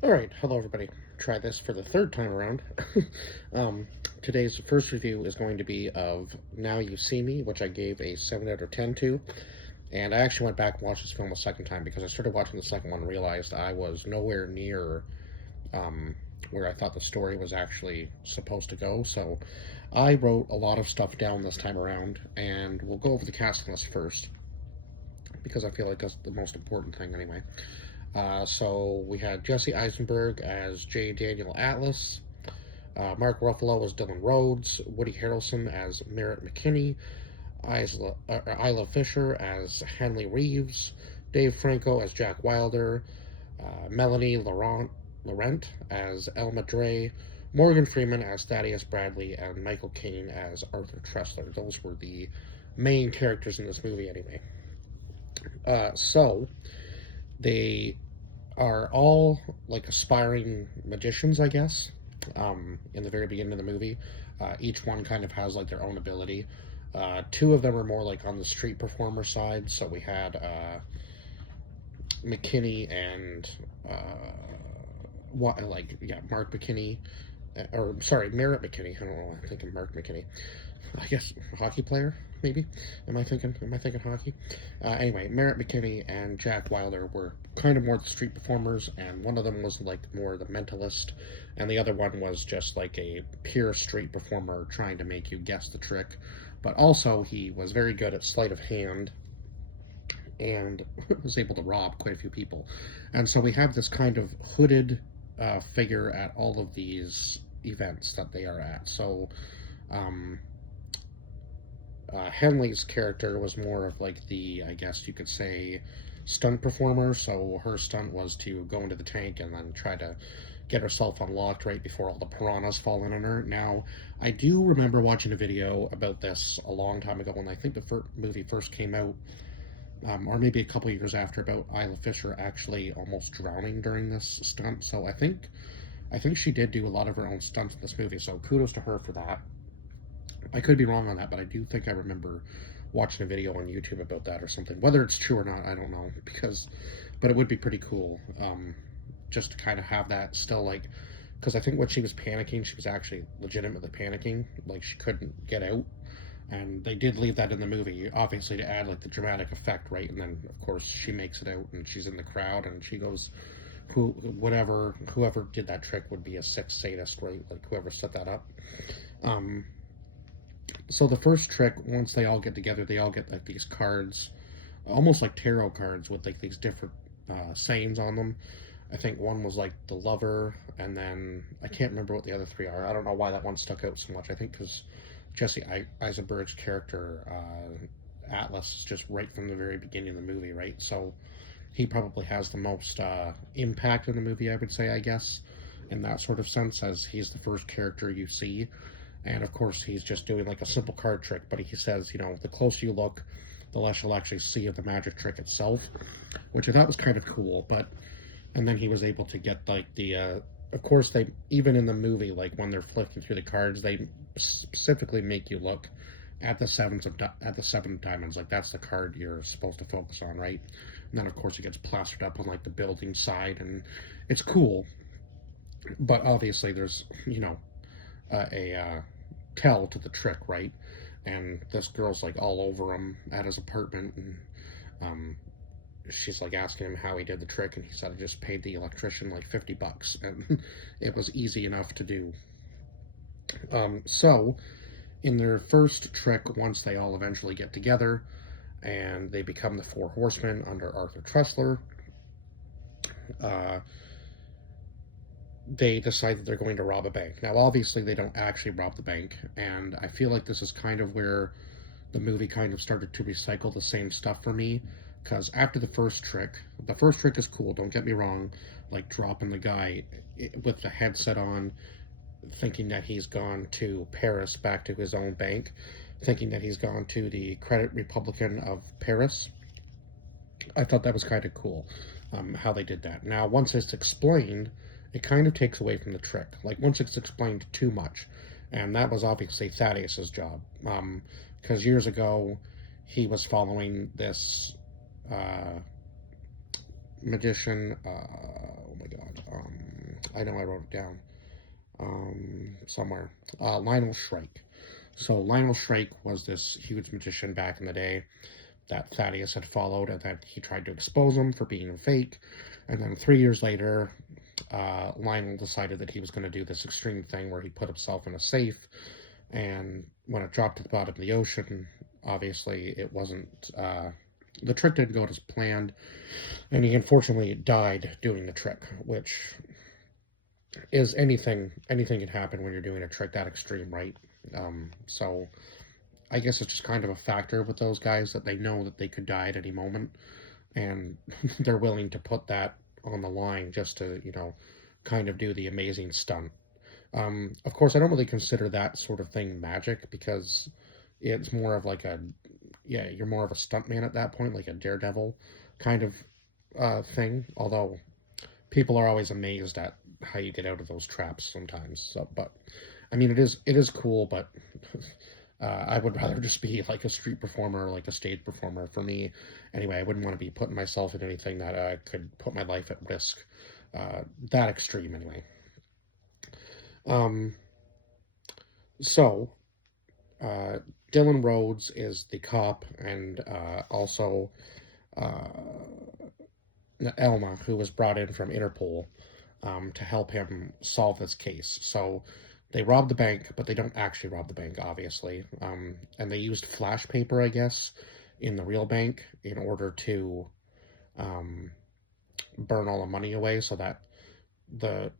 Alright, hello everybody. Try this for the third time around. um, Today's first review is going to be of Now You See Me, which I gave a 7 out of 10 to. And I actually went back and watched this film a second time because I started watching the second one and realized I was nowhere near um, where I thought the story was actually supposed to go. So I wrote a lot of stuff down this time around, and we'll go over the casting list first because I feel like that's the most important thing anyway. So we had Jesse Eisenberg as J. Daniel Atlas, Mark Ruffalo as Dylan Rhodes, Woody Harrelson as Merritt McKinney, Isla Fisher as Henley Reeves, Dave Franco as Jack Wilder, Melanie Laurent as Elma Dre, Morgan Freeman as Thaddeus Bradley, and Michael Caine as Arthur Tressler. Those were the main characters in this movie, anyway. So they are all like aspiring magicians, I guess. In the very beginning of the movie, each one kind of has like their own ability. Two of them are more like on the street performer side. So we had McKinney and Mark McKinney, or sorry, Merritt McKinney. I don't know. I'm thinking Mark McKinney. I guess a hockey player, maybe. Am I thinking hockey? Anyway, Merritt McKinney and Jack Wilder were kind of more the street performers, and one of them was like more the mentalist, and the other one was just like a pure street performer trying to make you guess the trick. But also, he was very good at sleight of hand and was able to rob quite a few people. And so we have this kind of hooded figure at all of these events that they are at. So um, Henley's character was more of like the, I guess you could say, stunt performer. So her stunt was to go into the tank and then try to get herself unlocked right before all the piranhas fall in on her. Now, I do remember watching a video about this a long time ago when I think the movie first came out, or maybe a couple years after, about Isla Fisher actually almost drowning during this stunt. So I think she did do a lot of her own stunts in this movie. So kudos to her for that. I could be wrong on that, but I do think I remember watching a video on YouTube about that or something. Whether it's true or not, I don't know. But it would be pretty cool, just to kind of have that still like, because I think when she was panicking, she was actually legitimately panicking, like she couldn't get out. And they did leave that in the movie, obviously to add like the dramatic effect, right? And then of course she makes it out and she's in the crowd and she goes, whoever did that trick would be a sick sadist, right? Like whoever set that up. Um, so the first trick, once they all get together, they all get like these cards, almost like tarot cards with like these different sayings on them. I think one was like the lover, and then I can't remember what the other three are. I don't know why that one stuck out so much. I think because Jesse Eisenberg's character Atlas, just right from the very beginning of the movie, right? So he probably has the most impact in the movie, I would say, I guess, in that sort of sense, as he's the first character you see. And of course, he's just doing like a simple card trick, but he says, the closer you look, the less you'll actually see of the magic trick itself, which I thought was kind of cool. But and then he was able to get like of course, they even in the movie, like when they're flipping through the cards, they specifically make you look at the seven diamonds. Like that's the card you're supposed to focus on, right? And then of course it gets plastered up on like the building side, and it's cool. But obviously, there's a tell to the trick, right? And this girl's like all over him at his apartment, and um, she's like asking him how he did the trick, and he said he just paid the electrician like $50, and it was easy enough to do. So, in their first trick, once they all eventually get together and they become the Four Horsemen under Arthur Tressler, uh, they decide that they're going to rob a bank. Now, obviously, they don't actually rob the bank, and I feel like this is kind of where the movie kind of started to recycle the same stuff for me. Because after the first trick is cool, don't get me wrong, like dropping the guy with the headset on, thinking that he's gone to Paris back to his own bank, thinking that he's gone to the Credit Republican of Paris. I thought that was kind of cool, how they did that. Now, once it's explained, it kind of takes away from the trick. Like, once it's explained too much, and that was obviously Thaddeus's job, because years ago, he was following this magician, oh my god, I know I wrote it down somewhere. Lionel Shrike. So Lionel Shrike was this huge magician back in the day that Thaddeus had followed, and that he tried to expose him for being fake. And then 3 years later, Lionel decided that he was going to do this extreme thing where he put himself in a safe, and when it dropped to the bottom of the ocean, obviously it wasn't. The trick didn't go as planned, and he unfortunately died doing the trick, which is anything can happen when you're doing a trick that extreme, right? So I guess it's just kind of a factor with those guys that they know that they could die at any moment, and they're willing to put that on the line just to, kind of do the amazing stunt. Of course, I don't really consider that sort of thing magic, because it's more of like you're more of a stuntman at that point, like a daredevil kind of thing. Although people are always amazed at how you get out of those traps sometimes. So, but I mean, it is cool, but I would rather just be like a street performer, like a stage performer. For me, anyway, I wouldn't want to be putting myself in anything that could put my life at risk. That extreme, anyway. Um, so, uh, Dylan Rhodes is the cop, and also uh, Elma, who was brought in from Interpol to help him solve this case. So they rob the bank, but they don't actually rob the bank, obviously. And they used flash paper, I guess, in the real bank in order to um, burn all the money away, so that the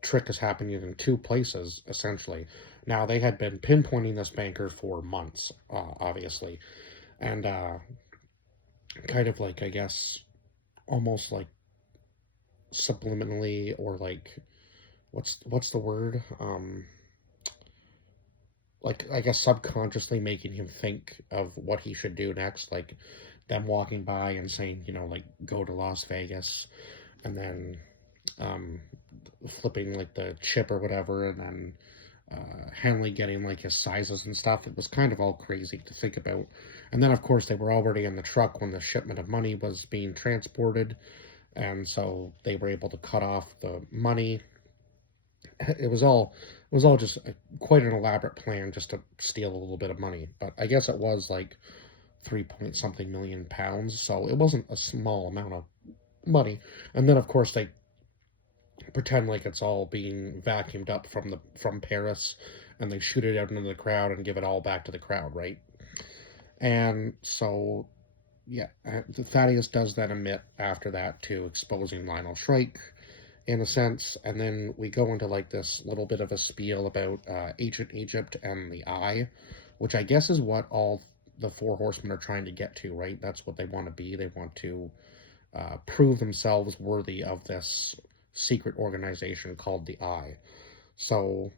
trick is happening in two places, essentially. Now, they had been pinpointing this banker for months, obviously, and kind of like, I guess, almost like subliminally, or like, what's the word? Like, I guess subconsciously making him think of what he should do next, like them walking by and saying, like, go to Las Vegas, and then um, flipping like the chip or whatever, and then Henley getting like his sizes and stuff. It was kind of all crazy to think about. And then, of course, they were already in the truck when the shipment of money was being transported, and so they were able to cut off the money. It was all just quite an elaborate plan just to steal a little bit of money. But I guess it was like 3 point something million pounds, so it wasn't a small amount of money. And then, of course, they pretend like it's all being vacuumed up from Paris, and they shoot it out into the crowd and give it all back to the crowd, right? And so, yeah, Thaddeus does then admit after that to exposing Lionel Shrike, in a sense, and then we go into like this little bit of a spiel about ancient Egypt and the eye, which I guess is what all the four horsemen are trying to get to, right? That's what they want to be. They want to prove themselves worthy of this secret organization called the Eye. So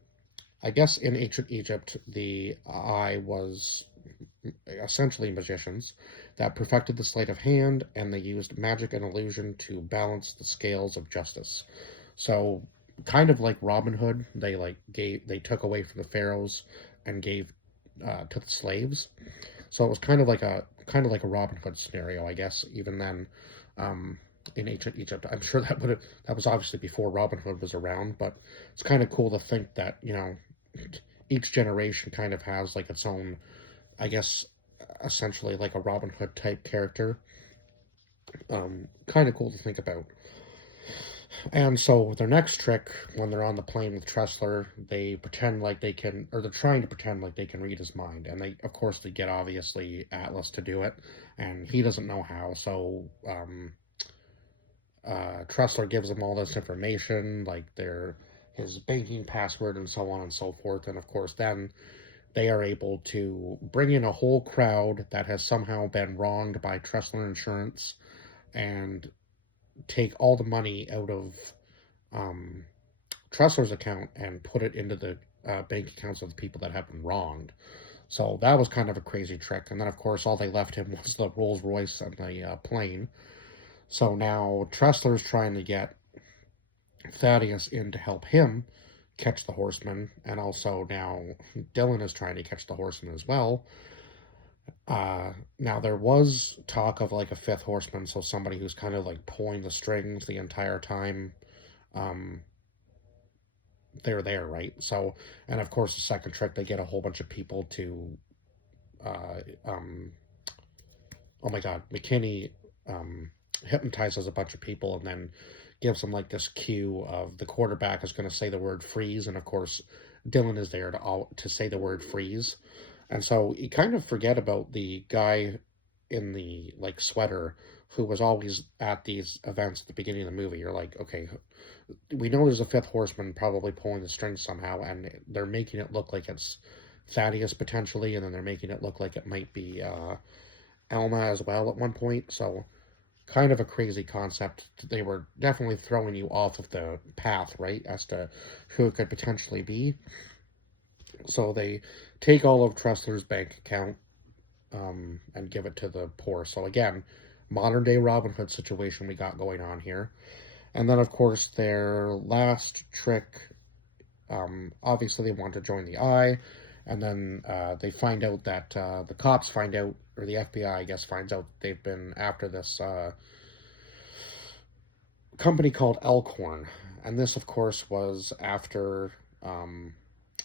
I guess in ancient Egypt, the Eye was essentially magicians that perfected the sleight of hand, and they used magic and illusion to balance the scales of justice. So kind of like Robin Hood, they took away from the pharaohs and gave to the slaves. So it was kind of like a Robin Hood scenario, I guess. Even then, in ancient Egypt, I'm sure that was obviously before Robin Hood was around, but it's kind of cool to think that each generation kind of has like its own, I guess, essentially like a Robin Hood type character. Kind of cool to think about. And so their next trick, when they're on the plane with Tressler, they pretend like they can, or they're trying to pretend like they can read his mind. And of course, they get obviously Atlas to do it, and he doesn't know how. So Tressler gives them all this information, like his banking password and so on and so forth. And of course, then they are able to bring in a whole crowd that has somehow been wronged by Tressler Insurance, and take all the money out of Tressler's account and put it into the bank accounts of the people that have been wronged. So that was kind of a crazy trick. And then, of course, all they left him was the Rolls Royce and the plane. So now Tressler's trying to get Thaddeus in to help him catch the horseman, and also now Dylan is trying to catch the horseman as well. Now there was talk of like a fifth horseman, so somebody who's kind of like pulling the strings the entire time, um, they're there, right? So, and of course, the second trick, they get a whole bunch of people to, uh, um, oh my God, McKinney hypnotizes a bunch of people and then gives them like this cue of the quarterback is going to say the word freeze, and of course, Dylan is there to say the word freeze, and so you kind of forget about the guy in the like sweater who was always at these events at the beginning of the movie. You're like, okay, we know there's a fifth horseman probably pulling the strings somehow, and they're making it look like it's Thaddeus potentially, and then they're making it look like it might be Alma as well at one point. So kind of a crazy concept. They were definitely throwing you off of the path, right, as to who it could potentially be. So they take all of Tressler's bank account and give it to the poor. So again, modern day Robin Hood situation we got going on here. And then, of course, their last trick, obviously they want to join the Eye, and then they find out that the cops find out, or the FBI, I guess, finds out they've been after this company called Elkhorn. And this, of course, was after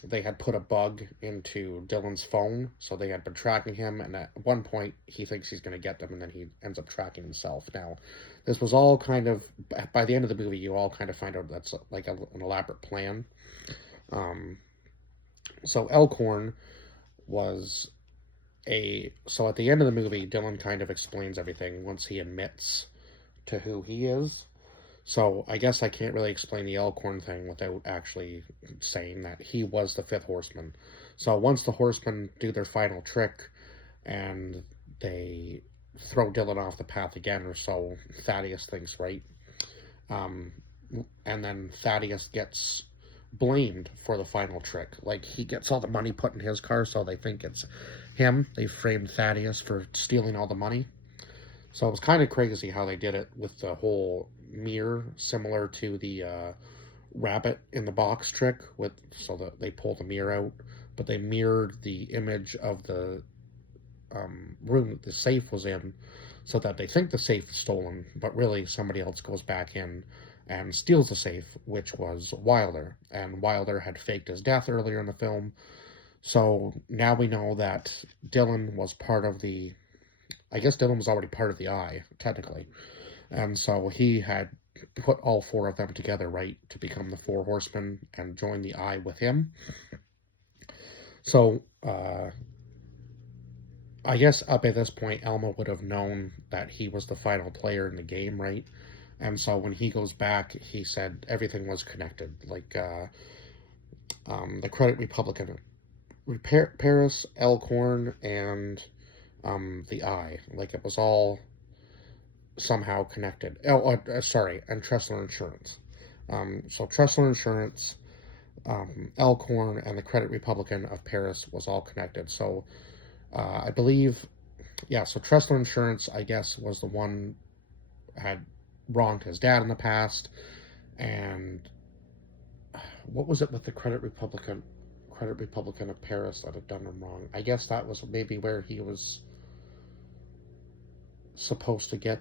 they had put a bug into Dylan's phone, so they had been tracking him, and at one point he thinks he's going to get them, and then he ends up tracking himself. Now, this was all kind of, by the end of the movie, you all kind of find out that's like an elaborate plan. So Elkhorn was so at the end of the movie, Dylan kind of explains everything once he admits to who he is. So I guess I can't really explain the Elkhorn thing without actually saying that he was the fifth horseman. So once the horsemen do their final trick and they throw Dylan off the path again, or so Thaddeus thinks, right? Um, and then Thaddeus gets blamed for the final trick. Like, he gets all the money put in his car, so they think it's him. They framed Thaddeus for stealing all the money. So it was kind of crazy how they did it with the whole mirror, similar to the rabbit in the box trick, with so that they pull the mirror out, but they mirrored the image of the room that the safe was in, so that they think the safe is stolen, but really somebody else goes back in and steals the safe, which was Wilder. And Wilder had faked his death earlier in the film. So now we know that Dylan was part of the, I guess Dylan was already part of the Eye, technically. And so he had put all four of them together, right, to become the Four Horsemen and join the Eye with him. So, I guess up at this point, Elmo would have known that he was the final player in the game, right? And so when he goes back, he said everything was connected. Like, the Credit Republican, Paris, Elkhorn, and the Eye. Like, it was all somehow connected. Sorry, and Tressler Insurance. So Tressler Insurance, Elkhorn, and the Credit Republican of Paris was all connected. So I believe, yeah, so Tressler Insurance, I guess, was the one had wronged his dad in the past. And what was it with the Credit Republican of Paris that had done him wrong? I guess that was maybe where he was supposed to get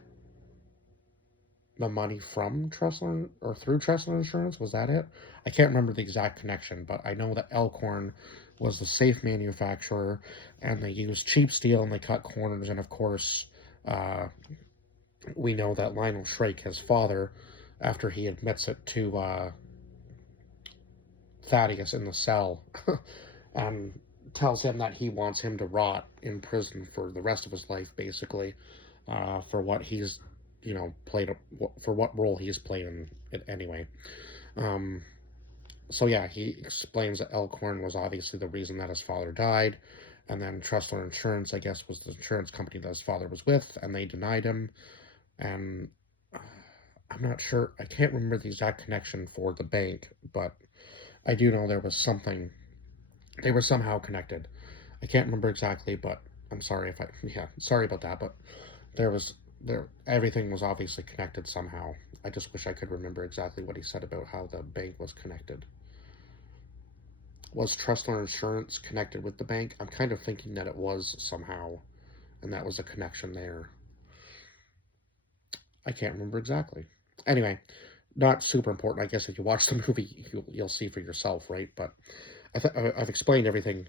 the money from Tressler or through Tressler Insurance. Was that it? I can't remember the exact connection, but I know that Elkhorn was the safe manufacturer, and they used cheap steel and they cut corners. And of course, we know that Lionel Shrake, his father, after he admits it to Thaddeus in the cell, and tells him that he wants him to rot in prison for the rest of his life, basically, for what he's, played, for what role he's played in it anyway. So yeah, he explains that Elkhorn was obviously the reason that his father died, and then Tressler Insurance, I guess, was the insurance company that his father was with, and they denied him. And I'm not sure, I can't remember the exact connection for the bank, but I do know there was something, they were somehow connected. I can't remember exactly, but I'm sorry if sorry about that, but everything was obviously connected somehow. I just wish I could remember exactly what he said about how the bank was connected. Was Tressler Insurance connected with the bank? I'm kind of thinking that it was somehow, and that was a connection there. I can't remember exactly. Anyway, not super important. I guess if you watch the movie, you'll see for yourself, right? But I've explained everything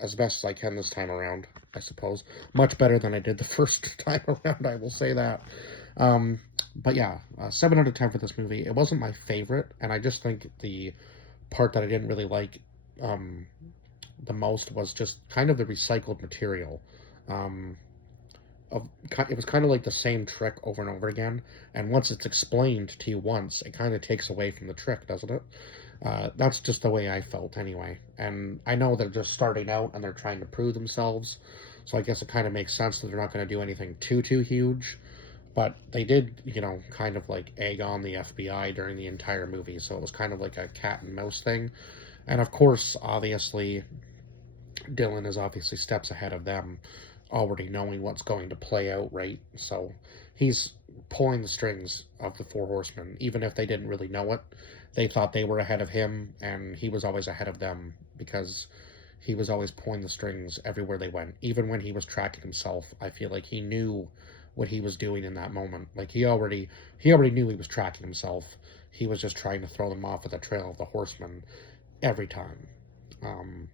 as best as I can this time around, I suppose. Much better than I did the first time around, I will say that. Um, but yeah, 7 out of 10 for this movie. It wasn't my favorite, and I just think the part that I didn't really like um, the most was just kind of the recycled material. Um, it was kind of like the same trick over and over again, and once it's explained to you once, it kind of takes away from the trick, doesn't it? That's just the way I felt anyway. And I know they're just starting out and they're trying to prove themselves, so I guess it kind of makes sense that they're not going to do anything too huge. But they did, kind of like egg on the FBI during the entire movie, so it was kind of like a cat and mouse thing. And of course, obviously, Dylan is obviously steps ahead of them, already knowing what's going to play out, right? So he's pulling the strings of the Four Horsemen, even if they didn't really know it. They thought they were ahead of him, and he was always ahead of them because he was always pulling the strings everywhere they went. Even when he was tracking himself, I feel like he knew what he was doing in that moment. Like he already knew he was tracking himself. He was just trying to throw them off of the trail of the horsemen every time. Um,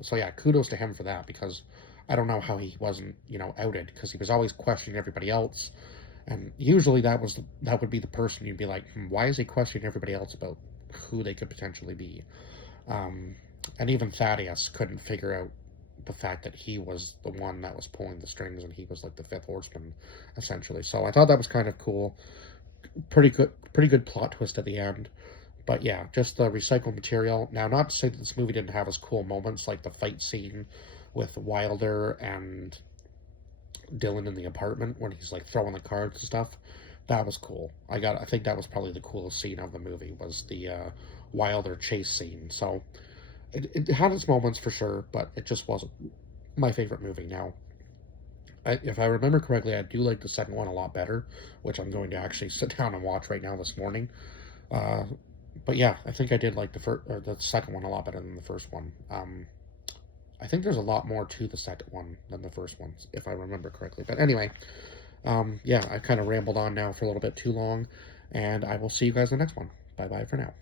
so yeah, kudos to him for that because I don't know how he wasn't, outed because he was always questioning everybody else, and usually that would be the person you'd be like, why is he questioning everybody else about who they could potentially be? Um, and even Thaddeus couldn't figure out the fact that he was the one that was pulling the strings and he was like the fifth horseman, essentially. So I thought that was kind of cool. Pretty good plot twist at the end. But yeah, just the recycled material. Now, not to say that this movie didn't have as cool moments like the fight scene with Wilder and Dylan in the apartment when he's like throwing the cards and stuff. That was cool. I think that was probably the coolest scene of the movie was the Wilder chase scene. So it had its moments for sure, but it just wasn't my favorite movie. Now, if I remember correctly, I do like the second one a lot better, which I'm going to actually sit down and watch right now this morning. Uh, but yeah, I think I did like the second one a lot better than the first one. I think there's a lot more to the second one than the first one, if I remember correctly. But anyway, yeah, I kind of rambled on now for a little bit too long, and I will see you guys in the next one. Bye bye for now.